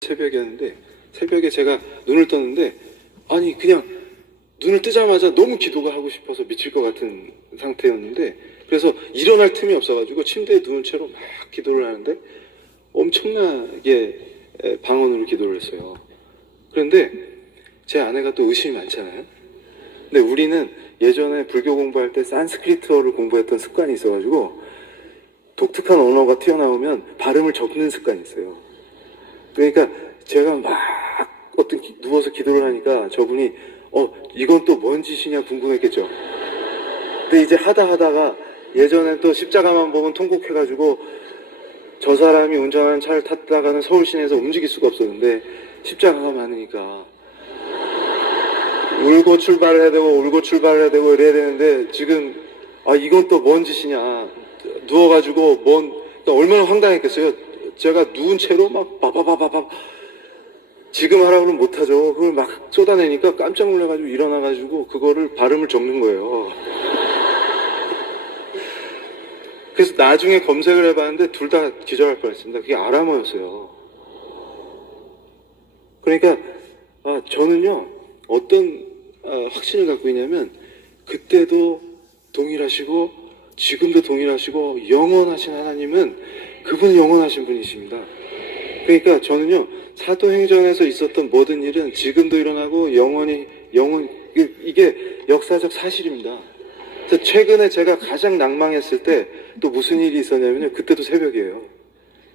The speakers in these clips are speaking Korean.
새벽이었는데 새벽에 제가 눈을 떴는데 아니 그냥 눈을 뜨자마자 너무 기도가 하고 싶어서 미칠 것 같은 상태였는데 그래서 일어날 틈이 없어가지고 침대에 누운 채로 막 기도를 하는데 엄청나게 방언으로 기도를 했어요. 그런데 제 아내가 또 의심이 많잖아요. 근데 우리는 예전에 불교 공부할 때 산스크리트어를 공부했던 습관이 있어가지고 독특한 언어가 튀어나오면 발음을 적는 습관이 있어요. 그러니까 제가 막 누워서 기도를 하니까 저분이 이건 또 뭔 짓이냐 궁금했겠죠. 근데 이제 하다가 예전에 또 십자가만 보면 통곡해가지고 저 사람이 운전하는 차를 탔다가는 서울 시내에서 움직일 수가 없었는데 십자가가 많으니까 울고 출발을 해야 되고 울고 출발을 해야 되고 이래야 되는데 지금 이건 또 뭔 짓이냐 누워가지고 그러니까 얼마나 황당했겠어요. 제가 누운 채로 막 바바바바바 지금 하라 그러면 못하죠. 그걸 막 쏟아내니까 깜짝 놀라가지고 일어나가지고 그거를 발음을 적는 거예요. 그래서 나중에 검색을 해봤는데 둘 다 기절할 뻔했습니다. 그게 아람어였어요. 그러니까 저는요 어떤 확신을 갖고 있냐면 그때도 동일하시고 지금도 동일하시고 영원하신 하나님은 그분은 영원하신 분이십니다. 그러니까 저는요 사도행전에서 있었던 모든 일은 지금도 일어나고 이게 역사적 사실입니다. 그래서 최근에 제가 가장 낭망했을 때 또 무슨 일이 있었냐면요 그때도 새벽이에요.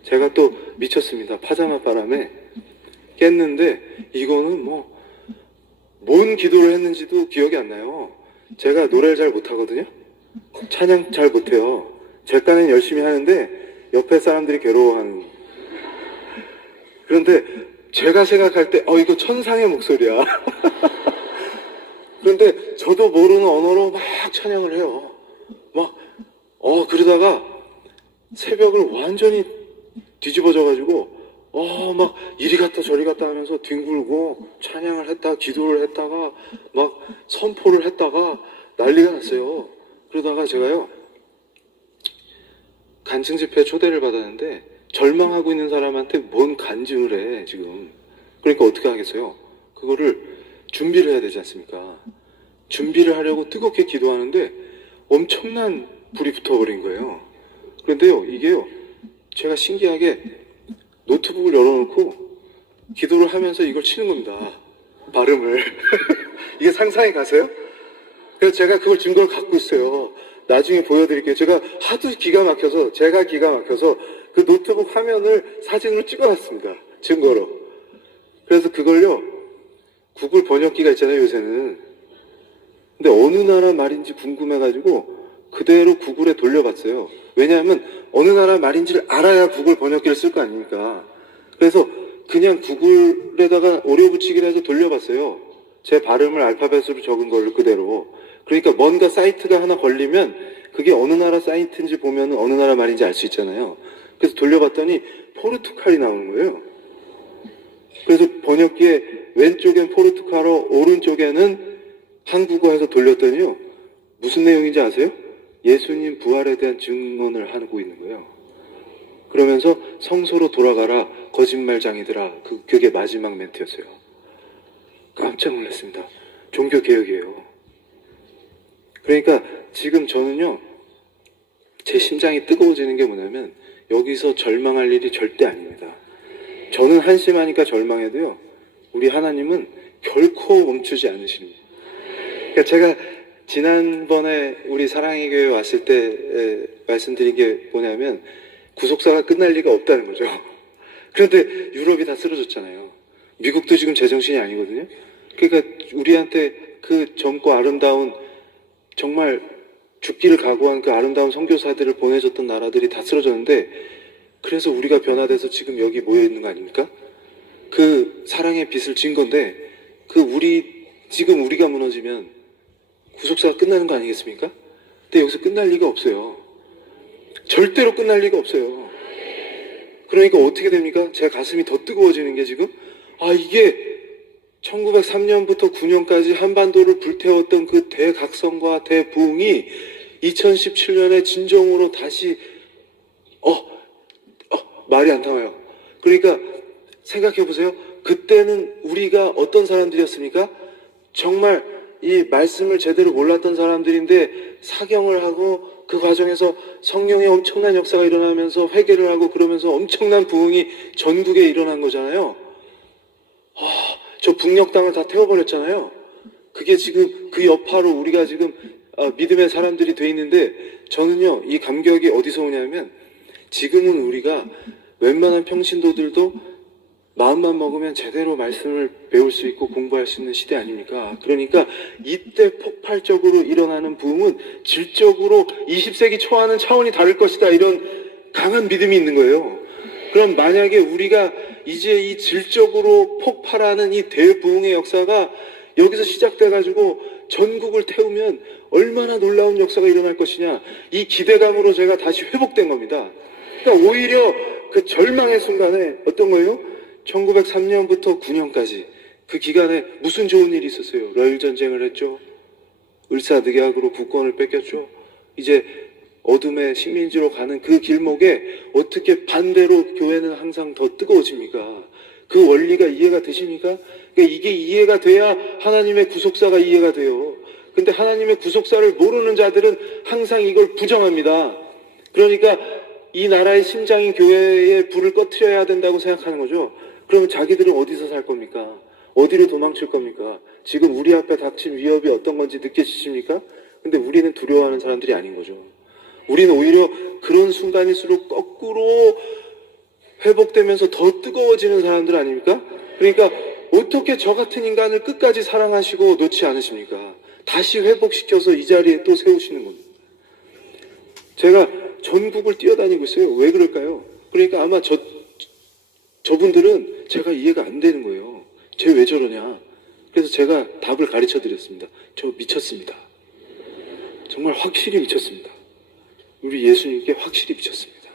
제가 또 미쳤습니다. 파자마 바람에 깼는데 이거는 뭔 기도를 했는지도 기억이 안 나요. 제가 노래를 잘 못하거든요. 찬양 잘 못해요. 제 딴엔 열심히 하는데 옆에 사람들이 괴로워하는. 그런데 제가 생각할 때 이거 천상의 목소리야. 그런데 저도 모르는 언어로 막 찬양을 해요. 그러다가 새벽을 완전히 뒤집어져가지고 막 이리 갔다 저리 갔다 하면서 뒹굴고 찬양을 했다가 기도를 했다가 막 선포를 했다가 난리가 났어요. 그러다가 제가요 간증 집회에 초대를 받았는데 절망하고 있는 사람한테 뭔 간증을 해 지금. 그러니까 어떻게 하겠어요? 그거를 준비를 해야 되지 않습니까? 준비를 하려고 뜨겁게 기도하는데 엄청난 불이 붙어버린 거예요. 그런데요 이게요 제가 신기하게 노트북을 열어놓고 기도를 하면서 이걸 치는 겁니다. 발음을. 이게 상상이 가세요? 그래서 제가 그걸 증거를 갖고 있어요. 나중에 보여드릴게요. 제가 기가 막혀서 그 노트북 화면을 사진으로 찍어놨습니다. 증거로. 그래서 그걸요 구글 번역기가 있잖아요 요새는. 근데 어느 나라 말인지 궁금해가지고 그대로 구글에 돌려봤어요. 왜냐하면 어느 나라 말인지를 알아야 구글 번역기를 쓸 거 아닙니까? 그래서 그냥 구글에다가 오려 붙이기를 해서 돌려봤어요. 제 발음을 알파벳으로 적은 걸로 그대로. 그러니까 뭔가 사이트가 하나 걸리면 그게 어느 나라 사이트인지 보면 어느 나라 말인지 알 수 있잖아요. 그래서 돌려봤더니 포르투갈이 나오는 거예요. 그래서 번역기에 왼쪽엔 포르투갈어, 오른쪽에는 한국어에서 돌렸더니요. 무슨 내용인지 아세요? 예수님 부활에 대한 증언을 하고 있는 거예요. 그러면서 성소로 돌아가라 거짓말장이들아. 그게 마지막 멘트였어요. 깜짝 놀랐습니다. 종교개혁이에요. 그러니까 지금 저는요 제 심장이 뜨거워지는 게 뭐냐면 여기서 절망할 일이 절대 아닙니다. 저는 한심하니까 절망해도요 우리 하나님은 결코 멈추지 않으십니다. 그러니까 제가 지난번에 우리 사랑의 교회 왔을 때 말씀드린 게 뭐냐면 구속사가 끝날 리가 없다는 거죠. 그런데 유럽이 다 쓰러졌잖아요. 미국도 지금 제정신이 아니거든요. 그러니까 우리한테 그 젊고 아름다운 정말 죽기를 각오한 그 아름다운 선교사들을 보내줬던 나라들이 다 쓰러졌는데 그래서 우리가 변화돼서 지금 여기 모여 있는 거 아닙니까? 그 사랑의 빛을 진 건데 지금 우리가 무너지면 구속사가 끝나는 거 아니겠습니까? 근데 여기서 끝날 리가 없어요. 절대로 끝날 리가 없어요. 그러니까 어떻게 됩니까? 제 가슴이 더 뜨거워지는 게 지금 이게 1903년부터 9년까지 한반도를 불태웠던 그 대각성과 대부흥이 2017년에 진정으로 다시 말이 안 나와요. 그러니까 생각해 보세요. 그때는 우리가 어떤 사람들이었습니까? 정말 이 말씀을 제대로 몰랐던 사람들인데 사경을 하고 그 과정에서 성령의 엄청난 역사가 일어나면서 회개를 하고 그러면서 엄청난 부흥이 전국에 일어난 거잖아요. 저 북녘 땅을 다 태워버렸잖아요. 그게 지금 그 여파로 우리가 지금 믿음의 사람들이 돼 있는데, 저는요 이 감격이 어디서 오냐면, 지금은 우리가 웬만한 평신도들도 마음만 먹으면 제대로 말씀을 배울 수 있고 공부할 수 있는 시대 아닙니까? 그러니까 이때 폭발적으로 일어나는 부흥은 질적으로 20세기 초와는 차원이 다를 것이다, 이런 강한 믿음이 있는 거예요. 그럼 만약에 우리가 이제 이 질적으로 폭발하는 이 대부흥의 역사가 여기서 시작돼가지고 전국을 태우면 얼마나 놀라운 역사가 일어날 것이냐, 이 기대감으로 제가 다시 회복된 겁니다. 그러니까 오히려 그 절망의 순간에 어떤 거예요? 1903년부터 9년까지 그 기간에 무슨 좋은 일이 있었어요? 러일 전쟁을 했죠. 을사늑약으로 국권을 뺏겼죠. 이제 어둠의 식민지로 가는 그 길목에 어떻게 반대로 교회는 항상 더 뜨거워집니까? 그 원리가 이해가 되십니까? 그러니까 이게 이해가 돼야 하나님의 구속사가 이해가 돼요. 근데 하나님의 구속사를 모르는 자들은 항상 이걸 부정합니다. 그러니까 이 나라의 심장인 교회에 불을 꺼트려야 된다고 생각하는 거죠. 그러면 자기들은 어디서 살 겁니까? 어디로 도망칠 겁니까? 지금 우리 앞에 닥친 위협이 어떤 건지 느껴지십니까? 근데 우리는 두려워하는 사람들이 아닌 거죠. 우리는 오히려 그런 순간일수록 거꾸로 회복되면서 더 뜨거워지는 사람들 아닙니까? 그러니까 어떻게 저 같은 인간을 끝까지 사랑하시고 놓지 않으십니까? 다시 회복시켜서 이 자리에 또 세우시는 겁니다. 제가 전국을 뛰어다니고 있어요. 왜 그럴까요? 그러니까 아마 저분들은 제가 이해가 안 되는 거예요. 쟤 왜 저러냐? 그래서 제가 답을 가르쳐 드렸습니다. 저 미쳤습니다. 정말 확실히 미쳤습니다. 우리 예수님께 확실히 미쳤습니다.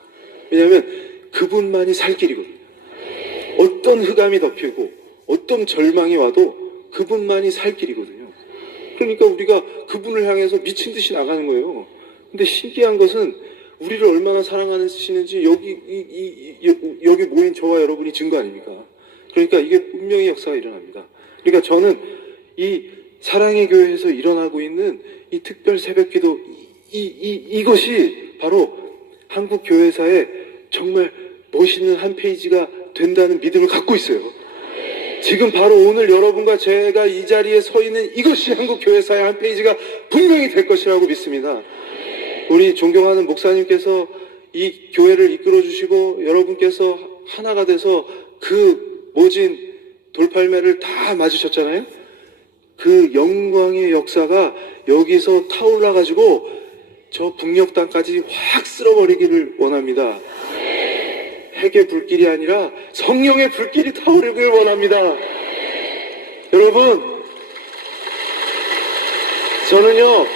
왜냐하면 그분만이 살 길이거든요. 어떤 흑암이 덮이고 어떤 절망이 와도 그분만이 살 길이거든요. 그러니까 우리가 그분을 향해서 미친 듯이 나가는 거예요. 근데 신기한 것은 우리를 얼마나 사랑하시는지 여기 모인 저와 여러분이 증거 아닙니까? 그러니까 이게 분명히 역사가 일어납니다. 그러니까 저는 이 사랑의 교회에서 일어나고 있는 이 특별 새벽기도 이것이 바로 한국 교회사의 정말 멋있는 한 페이지가 된다는 믿음을 갖고 있어요. 지금 바로 오늘 여러분과 제가 이 자리에 서 있는 이것이 한국 교회사의 한 페이지가 분명히 될 것이라고 믿습니다. 우리 존경하는 목사님께서 이 교회를 이끌어 주시고 여러분께서 하나가 돼서 그 모진 돌팔매를 다 맞으셨잖아요. 그 영광의 역사가 여기서 타올라 가지고 저 북녘 땅까지 확 쓸어버리기를 원합니다. 핵의 불길이 아니라 성령의 불길이 타오르길 원합니다. 여러분, 저는요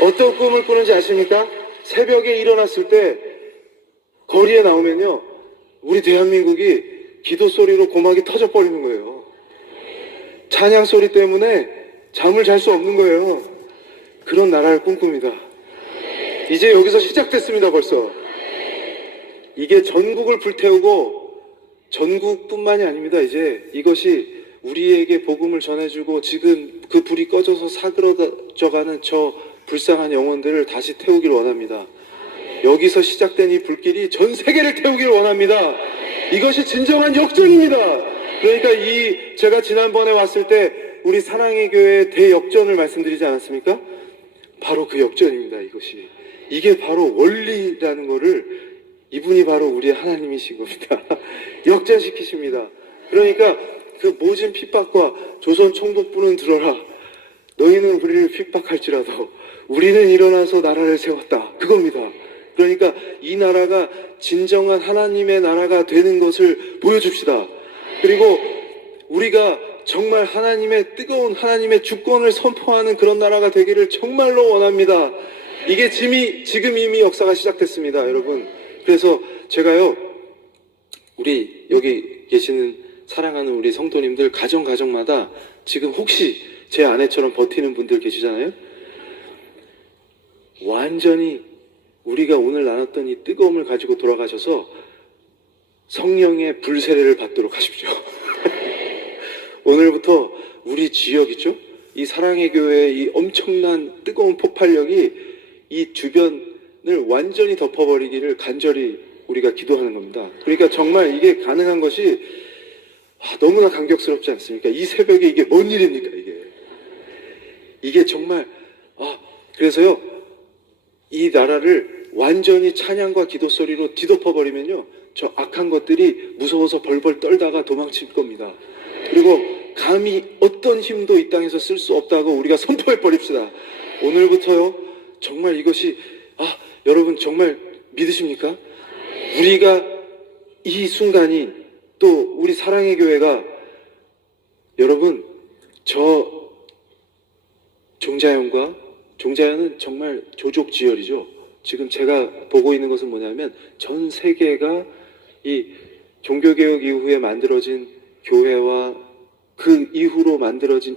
어떤 꿈을 꾸는지 아십니까? 새벽에 일어났을 때 거리에 나오면요 우리 대한민국이 기도 소리로 고막이 터져버리는 거예요. 찬양 소리 때문에 잠을 잘 수 없는 거예요. 그런 나라를 꿈꿉니다. 이제 여기서 시작됐습니다. 벌써 이게 전국을 불태우고, 전국뿐만이 아닙니다. 이제 이것이 우리에게 복음을 전해주고 지금 그 불이 꺼져서 사그러져가는 저 불쌍한 영혼들을 다시 태우길 원합니다. 여기서 시작된 이 불길이 전 세계를 태우길 원합니다. 이것이 진정한 역전입니다. 그러니까 제가 지난번에 왔을 때 우리 사랑의 교회의 대역전을 말씀드리지 않았습니까? 바로 그 역전입니다. 이게 바로 원리라는 거를 이분이 바로 우리의 하나님이신 겁니다. 역전시키십니다. 그러니까 그 모진 핍박과 조선 총독부는 들어라. 너희는 우리를 핍박할지라도 우리는 일어나서 나라를 세웠다. 그겁니다. 그러니까 이 나라가 진정한 하나님의 나라가 되는 것을 보여줍시다. 그리고 우리가 정말 하나님의 뜨거운 하나님의 주권을 선포하는 그런 나라가 되기를 정말로 원합니다. 이게 지금 이미 역사가 시작됐습니다, 여러분. 그래서 제가요, 우리 여기 계시는 사랑하는 우리 성도님들 가정마다 지금 혹시 제 아내처럼 버티는 분들 계시잖아요. 완전히 우리가 오늘 나눴던 이 뜨거움을 가지고 돌아가셔서 성령의 불세례를 받도록 하십시오. 오늘부터 우리 지역이죠? 이 사랑의 교회의 이 엄청난 뜨거운 폭발력이 이 주변을 완전히 덮어버리기를 간절히 우리가 기도하는 겁니다. 그러니까 정말 이게 가능한 것이 너무나 감격스럽지 않습니까? 이 새벽에 이게 뭔 일입니까, 이게 정말 그래서요, 이 나라를 완전히 찬양과 기도 소리로 뒤덮어버리면요, 저 악한 것들이 무서워서 벌벌 떨다가 도망칠 겁니다. 그리고 감히 어떤 힘도 이 땅에서 쓸 수 없다고 우리가 선포해 버립시다. 오늘부터요, 정말 이것이 여러분 정말 믿으십니까? 우리가 이 순간이 또 우리 사랑의 교회가 여러분 저 종자연은 정말 조족지열이죠. 지금 제가 보고 있는 것은 뭐냐면 전 세계가 이 종교개혁 이후에 만들어진 교회와 그 이후로 만들어진